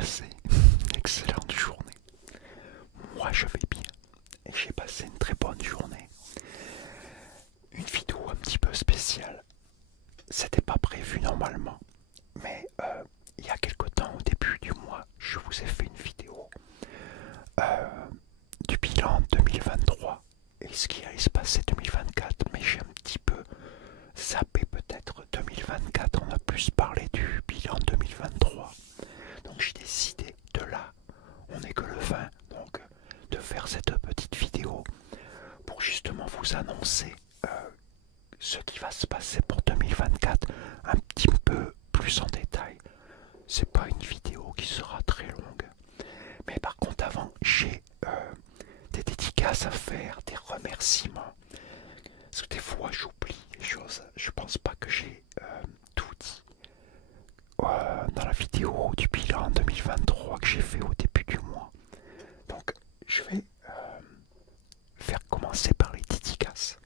passé une excellente journée? Moi je vais bien et j'ai passé une très bonne journée. Une vidéo un petit peu spéciale. C'était pas prévu normalement, mais il y a quelque temps, au début du mois, je vous ai fait une vidéo du bilan 2023 et ce qui allait se passer 2024, mais j'ai un petit peu zappé peut-être 2024, on a plus parlé du bilan 2023. Donc j'ai décidé de là, on n'est que le 20, donc de faire cette petite vidéo pour justement vous annoncer ce qui va se passer pour 2024 un petit peu plus en détail. C'est pas une vidéo qui sera très longue, mais par contre avant j'ai des dédicaces à faire, des remerciements, parce que des fois j'oublie des choses. Je pense pas que j'ai tout dit dans la vidéo du bilan 2023 que j'ai fait au début du mois. Donc je vais faire commencer par les dédicaces.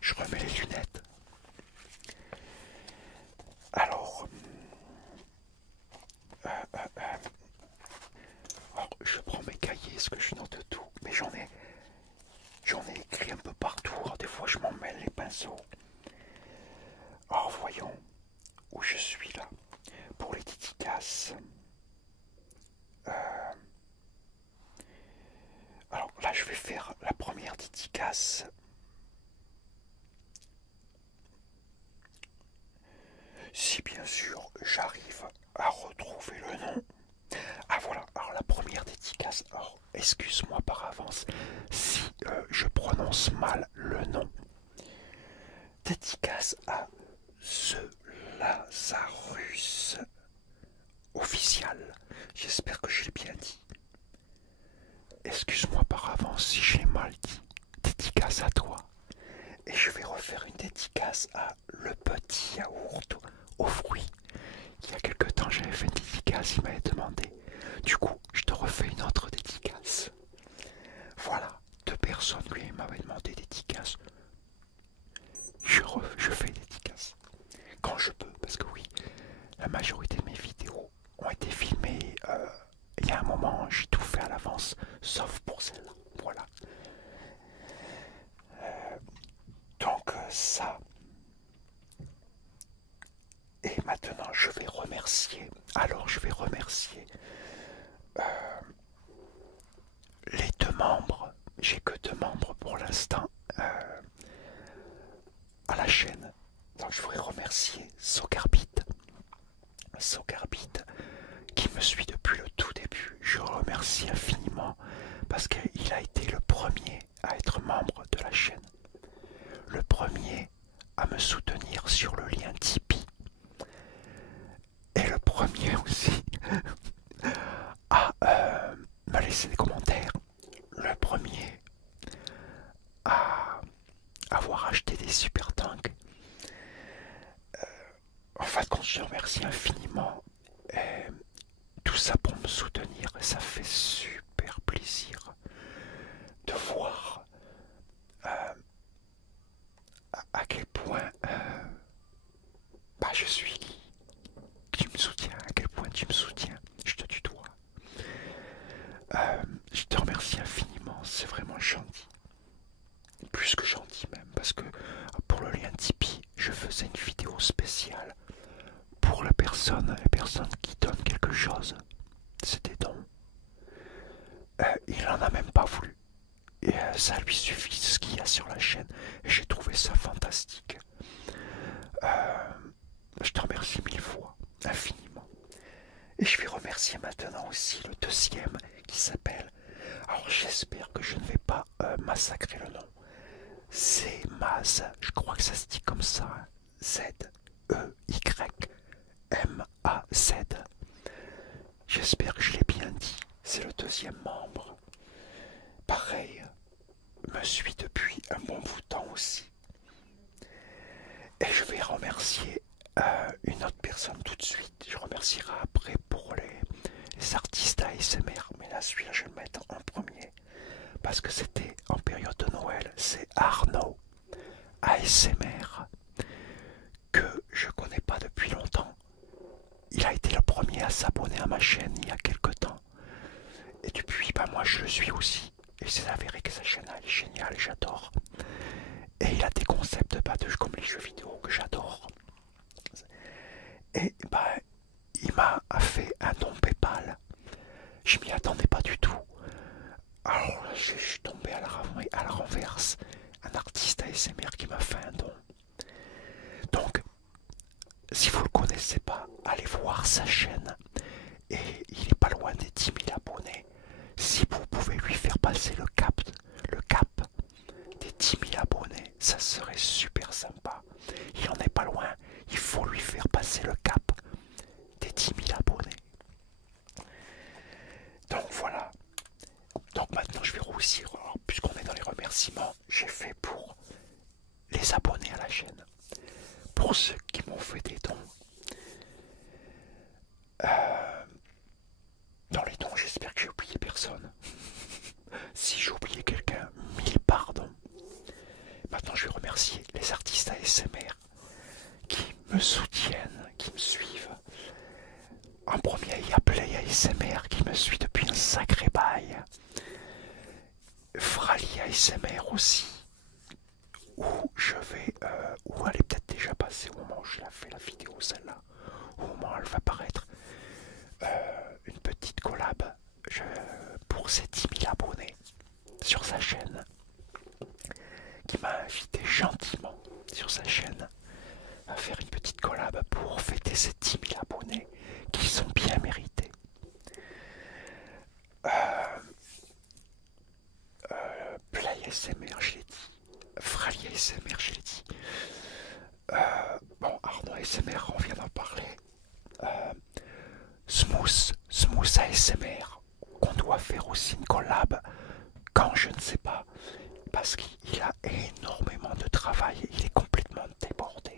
Je remets les lunettes. Alors, je prends mes cahiers, est-ce que je note tout? Mais j'en ai écrit un peu partout. Alors, des fois, je m'en mêle les pinceaux. Alors, voyons où je suis là. Pour les dédicaces. Alors là, je vais faire la première dédicace. Si bien sûr j'arrive à retrouver le nom. Ah voilà, alors la première dédicace, alors excuse-moi par avance si je prononce mal le nom. Dédicace à The Lazarus official. J'espère que je l'ai bien dit. Excuse-moi par avance si je l'ai mal dit. Dédicace à toi. Et je vais refaire une dédicace à le petit yaourt aux fruits. Il y a quelque temps j'avais fait une dédicace, il m'avait demandé. Du coup, je te refais une autre dédicace. Voilà, 2 personnes qui m'avaient demandé dédicace. Je fais dédicace. Quand je peux, parce que oui, la majorité de mes vidéos ont été filmées il y a un moment, j'ai tout fait à l'avance, sauf pour celle-là. Voilà. Donc ça. Et maintenant, je vais remercier. Alors, je vais remercier les 2 membres. J'ai que 2 membres pour l'instant à la chaîne. Donc, je voudrais remercier Socarbit. Socarbit qui me suit depuis le tout début. Je le remercie infiniment parce qu'il a été le premier à être membre de la chaîne. Le premier à me soutenir sur le lien Tipeee. Et le premier aussi à me laisser des commentaires. Le premier à avoir acheté des super tanks. En fait, quand je remercie infiniment, tout ça pour me soutenir, et ça fait super plaisir de voir à quel point je suis. Tu me soutiens, à quel point tu me soutiens, je te tutoie. Je te remercie infiniment, c'est vraiment gentil. Plus que gentil même, parce que pour le lien Tipeee, je faisais une vidéo spéciale pour les personnes qui donnent quelque chose. C'est des dons. Il n'en a même pas voulu. Et ça lui suffit ce qu'il y a sur la chaîne. Et j'ai trouvé ça fantastique. Je te remercie 1000 fois, infiniment. Et je vais remercier maintenant aussi le deuxième qui s'appelle... Alors j'espère que je ne vais pas massacrer le nom. C'est Maz, je crois que ça se dit comme ça. Hein. Z-E-Y-M-A-Z. J'espère que je l'ai bien dit. C'est le deuxième membre. Pareil, me suit depuis un bon bout de temps aussi. Et je vais remercier une autre personne tout de suite. Je remercierai après pour les artistes ASMR. Mais là, celui-là, je vais le mettre en premier. Parce que c'était en période de Noël. C'est Arnaud ASMR. Que je connais pas depuis longtemps. Il a été le premier ben moi je le suis aussi. Et c'est avéré que sa chaîne elle est géniale, j'adore. Et il a des concepts comme les jeux vidéo que j'adore. Et ben il m'a fait un don PayPal. Je m'y attendais pas du tout. Alors là, je suis tombé à la renverse. Un artiste ASMR qui m'a fait un don. Donc, si vous ne le connaissez pas, allez voir sa chaîne. Et il n'est pas loin des 10 000 abonnés. Si vous pouvez lui faire passer le cap des 10 000 abonnés, ça serait super sympa. Il en est pas loin. Il faut lui faire passer le cap des 10 000 abonnés. Donc voilà. Donc maintenant je vais roussir. Puisqu'on est dans les remerciements, j'ai fait pour les abonnés à la chaîne. Pour ceux qui m'ont fait des dons. Dans les dons, j'espère que j'ai oublié personne. Si j'ai oublié quelqu'un, 1000 pardons. Maintenant je vais remercier les artistes ASMR qui me soutiennent, qui me suivent. En premier, il y a Play ASMR qui me suit depuis un sacré bail. Frali ASMR aussi. Où je vais, où elle est peut-être déjà passée au moment où je la fais la vidéo, celle-là. Au moment où elle va paraître. Une petite collab pour ses 10 000 abonnés sur sa chaîne. Qui m'a invité gentiment sur sa chaîne à faire une petite collab pour fêter ces 10 000 abonnés qui sont bien mérités. Play ASMR, je l'ai dit. Frali ASMR, je l'ai dit. Bon, Arnaud ASMR, on vient d'en parler. Smooth ASMR, qu'on doit faire aussi une collab quand je ne sais pas. Parce qu'il a énormément de travail, il est complètement débordé.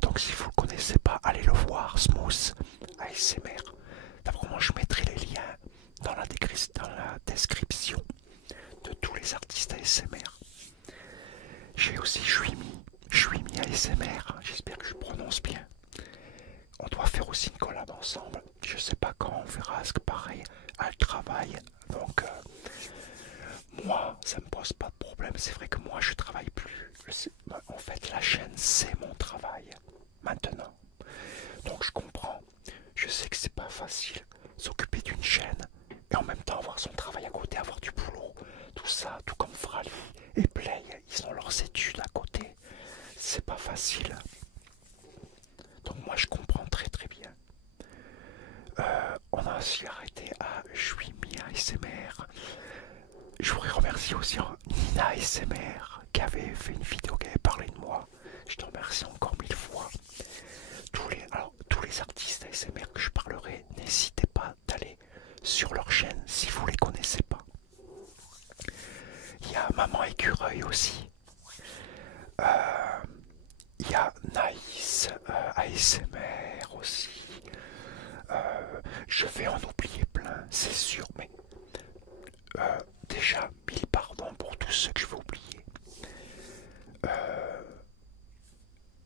Donc si vous ne le connaissez pas, allez le voir, Smooth ASMR. Vraiment, je mettrai les liens dans la description de tous les artistes ASMR. J'ai aussi Shuimi ASMR, j'espère que je prononce bien. On doit faire aussi une collab ensemble. Je sais pas quand, on verra, ce que pareil, elle travaille. Donc moi, ça me pose pas de problème. C'est vrai que moi, je travaille plus. En fait, la chaîne, c'est mon travail. Maintenant. Donc je comprends. Je sais que c'est pas facile s'occuper d'une chaîne et en même temps avoir son travail à côté, avoir du boulot. Tout ça, tout comme Frali et Play, ils ont leurs études à côté. C'est pas facile. Donc moi, je comprends très très bien. On a aussi arrêté à Juimi ASMR. Je voudrais remercier aussi Nina ASMR qui avait fait une vidéo, qui avait parlé de moi. Je te remercie encore 1000 fois. Tous les artistes ASMR que je parlerai, n'hésitez pas d'aller sur leur chaîne si vous les connaissez pas. Il y a Maman Écureuil aussi. Il y a Naïs ASMR aussi. Je vais en oublier plein, c'est sûr, mais déjà 1000 pardons pour tous ceux que je vais oublier.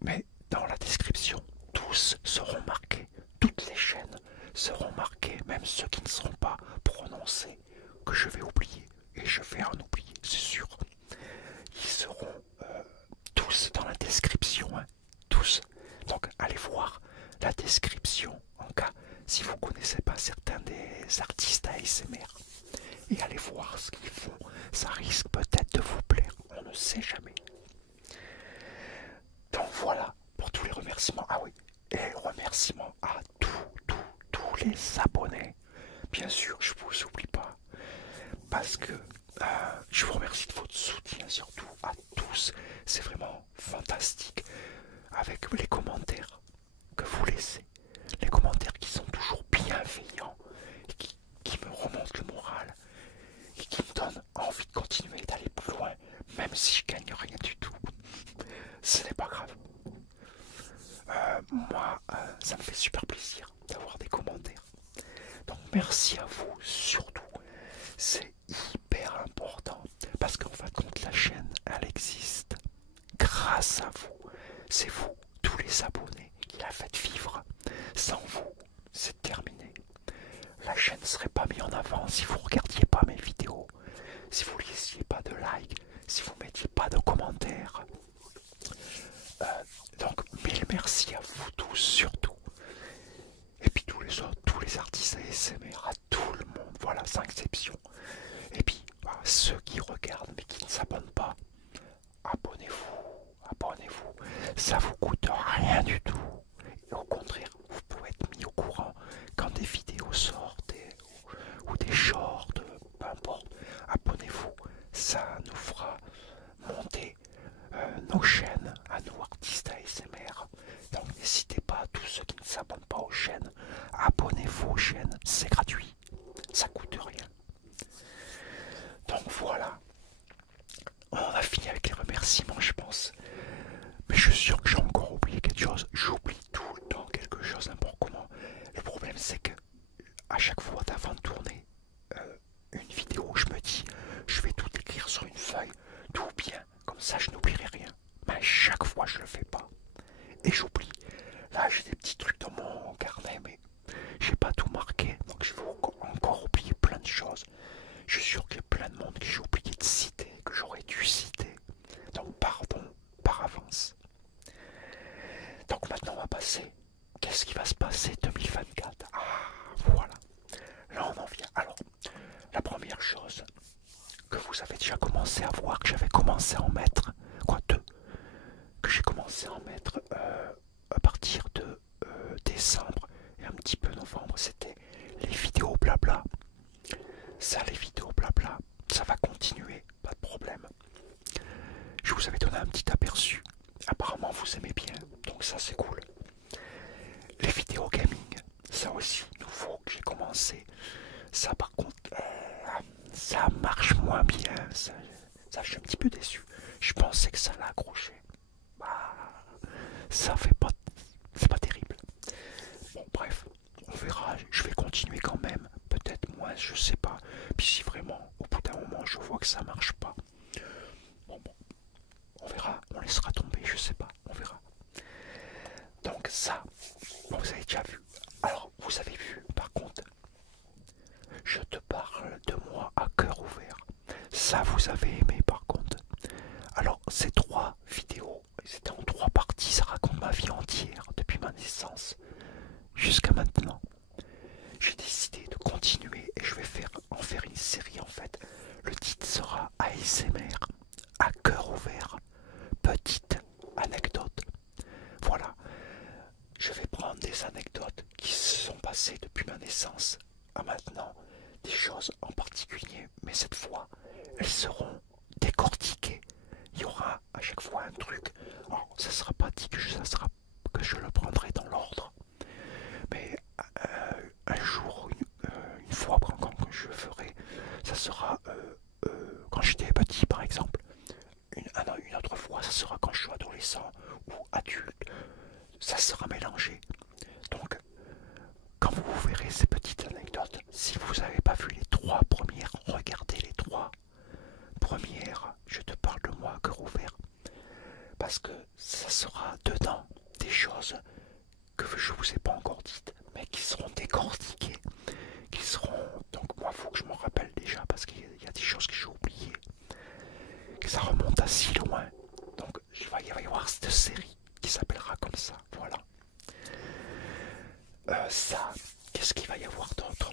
Mais dans la description, tous seront marqués, toutes les chaînes seront marquées, même ceux qui ne seront pas prononcés, que je vais oublier. Et je vais en oublier, c'est sûr. Ils seront tous dans la description, hein, tous. Donc allez voir la description en cas si vous ne connaissez pas certains des artistes ASMR. Et allez voir ce qu'ils font, ça risque peut-être de vous plaire, on ne sait jamais. Donc voilà pour tous les remerciements. Ah oui, et remerciements à tous les abonnés. Bien sûr, je ne vous oublie pas. Parce que je vous remercie de votre soutien, surtout à tous. C'est vraiment fantastique. Avec les commentaires que vous laissez. Les commentaires qui sont toujours bienveillants. Et qui me remontent le moral. Et qui me donnent envie de continuer, d'aller plus loin. Même si je gagne rien du tout. Ce n'est pas grave. Moi, ça me fait super plaisir d'avoir des commentaires. Donc merci à vous, surtout. C'est hyper important. Parce qu'en fin de compte, la chaîne, elle existe grâce à vous. C'est vous, tous les abonnés, qui la faites vivre. Sans vous, c'est terminé. La chaîne ne serait pas mise en avant si vous ne regardiez pas sans exception. Et puis, bah, ceux qui regardent mais qui ne s'abonnent pas, abonnez-vous, abonnez-vous. Ça vous coûte rien du tout. Et au contraire, vous pouvez être mis au courant quand des vidéos sortent ou des shorts, peu importe. Abonnez-vous, ça nous fera monter nos chaînes à nous artistes ASMR. Donc n'hésitez pas, tous ceux qui ne s'abonnent pas aux chaînes, abonnez-vous aux chaînes, c'est gratuit, ça coûte rien. Donc voilà, on a fini avec les remerciements je pense. Mais je suis sûr que j'ai encore oublié quelque chose. J'oublie tout le temps quelque chose, n'importe comment. Le problème c'est que à chaque fois d'avant de tourner une vidéo, je me dis je vais tout écrire sur une feuille, tout bien, comme ça je n'oublierai rien. Mais à chaque fois je le fais pas. Et j'oublie. Là j'ai des petits trucs dans mon carnet, mais j'ai pas tout marqué. Donc je vais encore oublier plein de choses. Je suis sûr qu'il y a plein de monde que j'ai oublié de citer, que j'aurais dû citer. Donc pardon par avance. Donc maintenant on va passer. Qu'est-ce qui va se passer 2024? Ah voilà. Là on en vient. Alors, la première chose que vous avez déjà commencé à voir, que j'avais commencé à en mettre, quoi deux, que j'ai commencé à en mettre à partir de décembre et un petit peu novembre, c'était les vidéos blabla. Ça, les vidéos blabla, ça va continuer, pas de problème. Je vous avais donné un petit aperçu. Apparemment vous aimez bien, donc ça c'est cool. Les vidéos gaming, ça aussi nouveau que j'ai commencé. Ça par contre, ça marche moins bien. Ça je suis un petit peu déçu. Je pensais que ça allait accrocher. Bah, ça fait pas, c'est pas terrible. Bon bref, on verra. Je vais continuer quand même. Peut-être moins, je sais pas. Puis si vraiment, au bout d'un moment, je vois que ça marche pas. Bon, on verra. On laissera tomber. Je sais pas. On verra. Donc ça, bon, vous avez déjà vu. Alors, vous avez vu, par contre, je te parle de moi à cœur ouvert. Ça, vous avez aimé, par contre. Alors, ces 3 vidéos, c'était en 3 parties, ça raconte ma vie entière, depuis ma naissance jusqu'à maintenant. J'ai décidé de continuer et je vais en faire une série en fait. Le titre sera ASMR, à cœur ouvert, petite anecdote. Voilà, je vais prendre des anecdotes qui se sont passées depuis ma naissance à maintenant, des choses en particulier, mais cette fois, elles seront décortiquées. Il y aura à chaque fois un truc. Alors, ça sera pas dit que je le prendrai dans l'ordre, mais un jour, une fois quand je ferai, ça sera quand j'étais petit par exemple. Une autre fois, ça sera quand je suis adolescent ou adulte. Ça sera mélangé. Donc, quand vous verrez ces petites anecdotes, si vous n'avez pas vu les 3 premières, regardez les 3 premières. Je te parle de moi à cœur ouvert. Parce que ça sera dedans des choses que je vous ai pas encore dites, mais qui seront décortiquées. Qui seront. Donc, moi, il faut que je m'en rappelle déjà, parce qu'il y a des choses que j'ai oubliées. Que ça remonte à si loin. Donc, il va y avoir cette série qui s'appellera comme ça. Voilà. Ça, qu'est-ce qu'il va y avoir d'autre?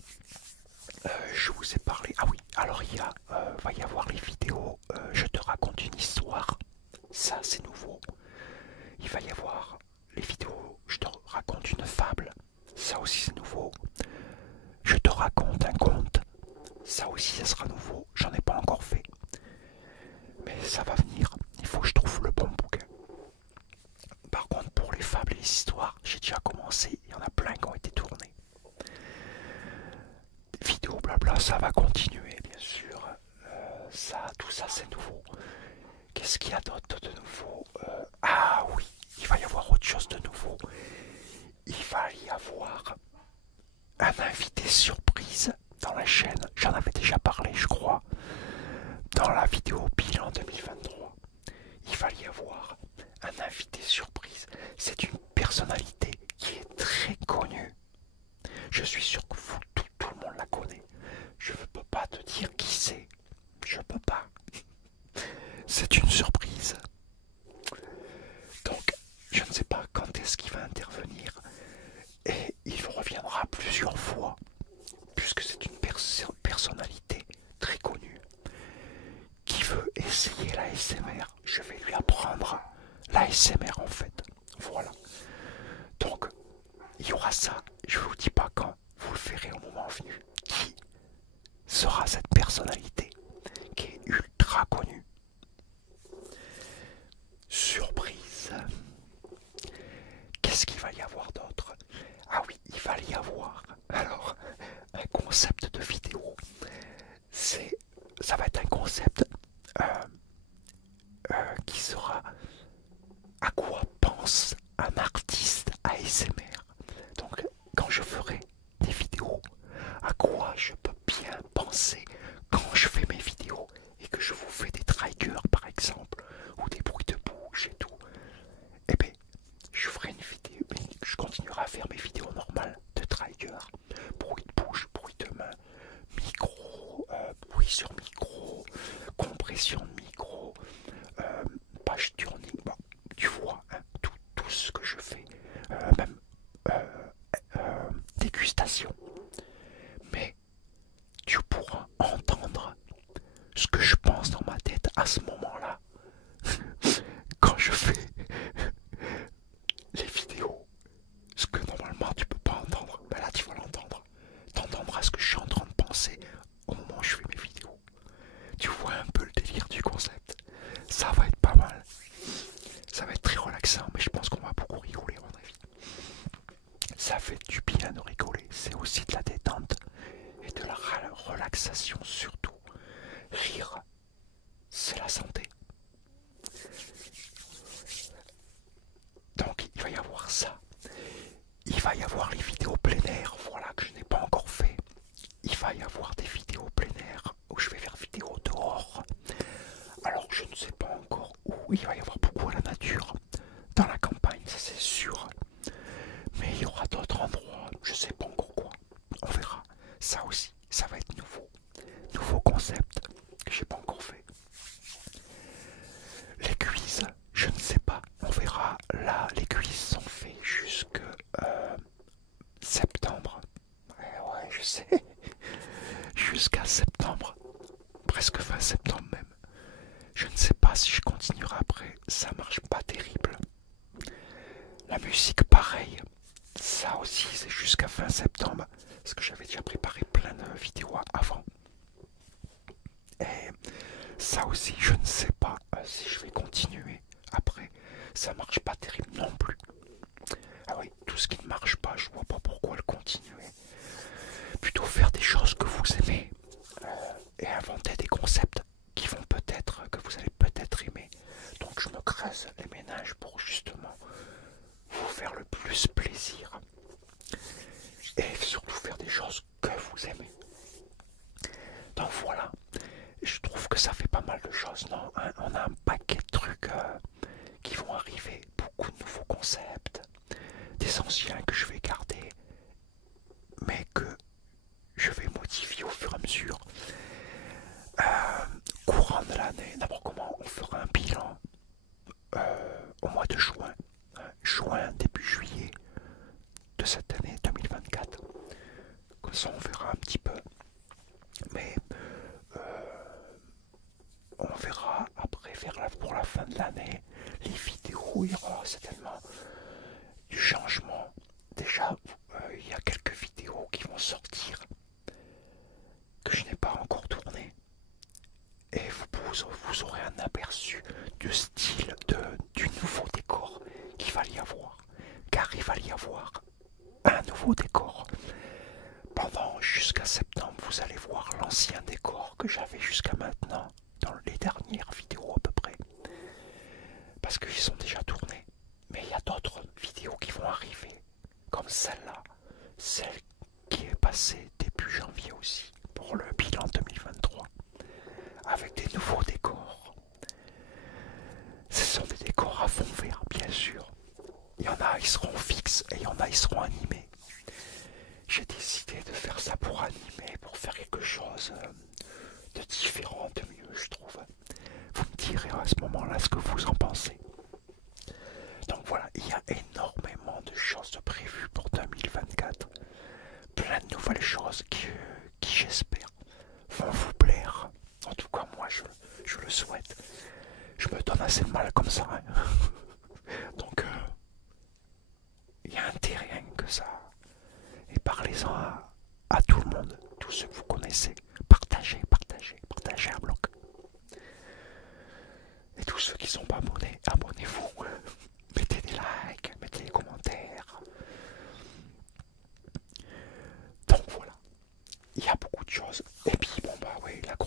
Je vous ai parlé. Ah oui, alors va y avoir les vidéos. Je te raconte une histoire. Ça, c'est nouveau. Il va y avoir les vidéos. Je te raconte une fable. Ça aussi, c'est nouveau. Je te raconte un conte. Ça aussi, ça sera nouveau. J'en ai pas encore fait. Mais ça va venir. Il faut que je trouve le bon bouquin. Par contre, pour les fables et les histoires, j'ai déjà commencé. Il y en a plein qui ont été tournés. Vidéo blabla, ça va continuer, bien sûr. Tout ça, c'est nouveau. Qu'est-ce qu'il y a d'autre de nouveau? Ah oui, il va y avoir autre chose de nouveau. Il va y avoir un invité surprise dans la chaîne. J'en avais déjà parlé, je crois, dans la vidéo bilan 2023. Il va y avoir un invité surprise. C'est une personnalité qui est très connue. Je suis sûr que tout le monde la connaît. Je ne peux pas te dire qui c'est. Je peux pas. C'est une surprise. Donc, je ne sais pas quand est-ce qu'il va intervenir. Et il reviendra plusieurs fois. Puisque c'est une personne sera cette personnalité qui est ultra connue. Surprise. Qu'est-ce qu'il va y avoir d'autre? Ah oui, il va y avoir alors un concept de vidéo. Ça va être un concept qui sera à quoi pense un artiste ASMR. Donc quand je ferai des vidéos, à quoi je peux bien penser quand je fais mes vidéos et que je vous fais des triggers par exemple, ou des bruits de bouche et tout. Eh bien, je ferai une vidéo, mais je continuerai à faire mes vidéos normales de trigger, bruit de bouche, bruit de main, micro, bruit sur micro, compression de micro, page turning, bon, tu vois, hein, tout ce que je fais, même dégustation. Mais tu pourras entendre ce que je pense dans ma tête à ce moment-là, quand je fais les vidéos. Ce que normalement tu peux pas entendre, ben là tu vas l'entendre. T'entendras ce que je suis en train de penser au moment où je fais mes vidéos. Tu vois un peu le délire du concept. Ça va être pas mal. Ça va être très relaxant, mais je pense qu'on va beaucoup rigoler à mon avis. Ça fait du bien de rigoler, c'est aussi de la détente et de la relaxation surtout. Rire, c'est la santé. Donc il va y avoir ça. Il va y avoir les vidéos plein air, voilà, que je n'ai pas encore fait. Il va y avoir des vidéos plein air où je vais faire vidéo dehors. Alors je ne sais pas encore où. Il va y avoir beaucoup à la nature, dans la campagne, ça c'est sûr. Mais il y aura d'autres endroits, je ne sais pas encore quoi. On verra. Ça aussi, ça va être nouveau. Nouveau concept que j'ai pas encore fait. Les quiz, je ne sais pas. On verra. Là, les quiz sont faits jusque septembre. Ouais, je sais. Jusqu'à septembre. Presque fin septembre même. Je ne sais pas si je continuerai après. Ça marche pas terrible. La musique, pareil. Ça aussi, c'est jusqu'à fin septembre. Parce que j'avais déjà préparé plein de vidéos avant. Et ça aussi, je ne sais pas si je vais continuer après. Ça marche pas terrible non plus. Ah oui, tout ce qui ne marche pas, je vois pas pourquoi le continuer. Plutôt faire des choses que vous aimez et inventer des concepts qui vont peut-être, que vous allez peut-être aimer. Donc je me creuse les ménages pour justement vous faire le plus plaisir. Et surtout faire des choses que vous aimez. Donc voilà, je trouve que ça fait pas mal de choses, non? On a un paquet de trucs qui vont arriver, beaucoup de nouveaux concepts, des anciens que je vais garder, mais que je vais modifier au fur et à mesure. Courant de l'année, d'abord comment on fera un bilan au mois de juin, juin, début juillet de cette année 2024. Comme ça on verra un petit peu. Mais on verra après pour la fin de l'année les vidéos, il y aura certainement du changement. Déjà, il y a quelques vidéos qui vont sortir que je n'ai pas encore tournées. Et vous aurez un aperçu du style du nouveau décor qu'il va y avoir. Car il va y avoir un nouveau décor. Pendant jusqu'à septembre, vous allez voir l'ancien décor que j'avais jusqu'à maintenant dans les dernières vidéos à peu près. Parce qu'ils sont déjà tournés. Mais il y a d'autres vidéos qui vont arriver. Comme celle-là. Celle qui est passée début janvier aussi. Pour le bilan 2023. Avec des nouveaux décors. Ce sont des décors à fond vert, bien sûr. Il y en a, ils seront fixes et il y en a, ils seront animés. J'ai décidé de faire ça pour animer, pour faire quelque chose de différent, de mieux, je trouve. Vous me direz à ce moment-là ce que vous en pensez. Donc voilà, il y a énormément de choses de prévues pour 2024. Plein de nouvelles choses qui j'espère, vont vous plaire. En tout cas, moi, je le souhaite. Je me donne assez de mal comme ça. Hein. Donc, il y a intérêt rien que ça. Et parlez-en à tout le monde, tous ceux que vous connaissez. Partagez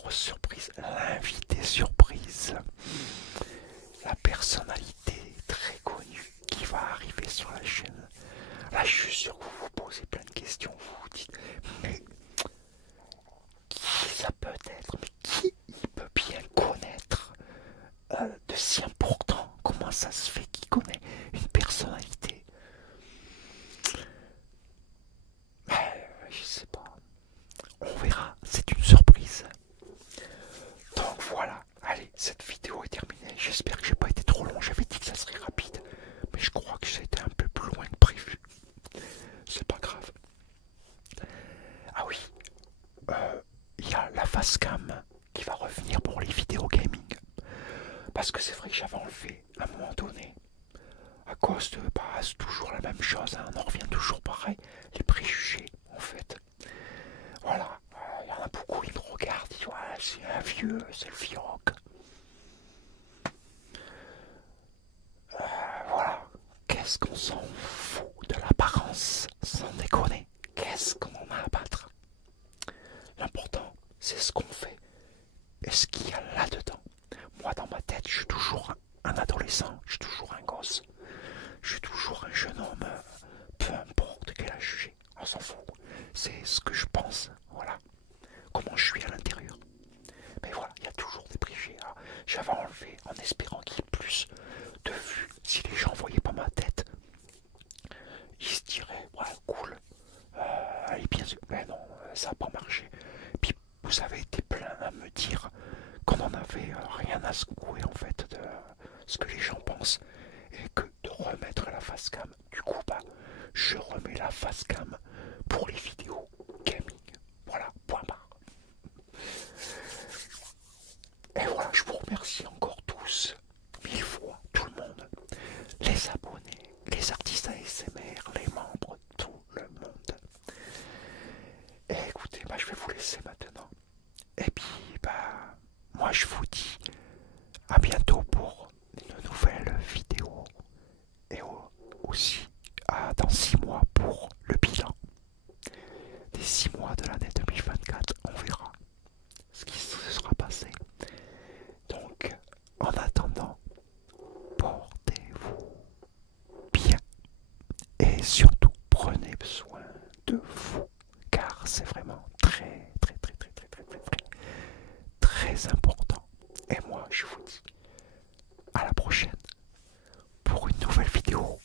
grosse surprise, l'invité surprise, la personnalité très connue qui va arriver sur la chaîne. Là, je suis sûr que vous vous posez plein de questions, vous vous dites, mais qui ça peut être, mais qui il peut bien connaître de si important? Comment ça se fait qu'il connaît une personnalité? Je sais pas. On verra, c'est une surprise. Donc voilà, allez, cette vidéo est terminée. J'espère que j'ai pas été trop long. J'avais dit que ça serait rapide, mais je crois que j'ai été un peu plus loin que prévu. C'est pas grave. Ah oui, il y a la facecam qui va revenir pour les vidéos gaming. Parce que c'est vrai que j'avais enlevé à un moment donné. À cause de, bah, c'est toujours la même chose, hein, on en revient toujours pareil. Les préjugés, en fait. Voilà, il y en a beaucoup, ils me regardent, ils disent, ouais, c'est un vieux, c'est le vieux rock. Voilà, qu'est-ce qu'on s'en fout de l'apparence, sans déconner. Qu'est-ce qu'on en a à battre? L'important, c'est ce qu'on fait et ce qu'il y a là-dedans. Moi, dans ma tête, je suis toujours un adolescent, je suis toujours un gosse, je suis toujours un jeune homme, peu importe quel âge j'ai, on s'en fout. C'est ce que je pense, voilà, comment je suis à l'intérieur. Mais voilà, il y a toujours des préjugés. J'avais enlevé en espérant qu'il y ait plus de vues. Si les gens voyaient pas ma tête, ils se diraient, ouais, cool, elle est bien sûr. Mais non, ça n'a pas marché. Puis vous avez été plein à me dire qu'on en avait rien à secouer en fait de ce que les gens pensent et que de remettre la facecam. Du coup, bah, je remets la facecam pour les vidéos gaming. Voilà, point barre. Et voilà, je vous remercie encore tous, 1000 fois, tout le monde, les abonnés, les artistes ASMR, les membres, tout le monde. Et écoutez, bah, je vais vous laisser maintenant. Et puis, bah, moi je vous dis à bientôt pour une nouvelle vidéo. Et aussi dans 6 mois pour le bilan des 6 mois de l'année 2024. On verra ce qui se sera passé. Donc, en attendant, portez-vous bien et surtout prenez soin de vous car c'est vraiment très très important. Et moi, je vous dis à la prochaine pour une nouvelle vidéo.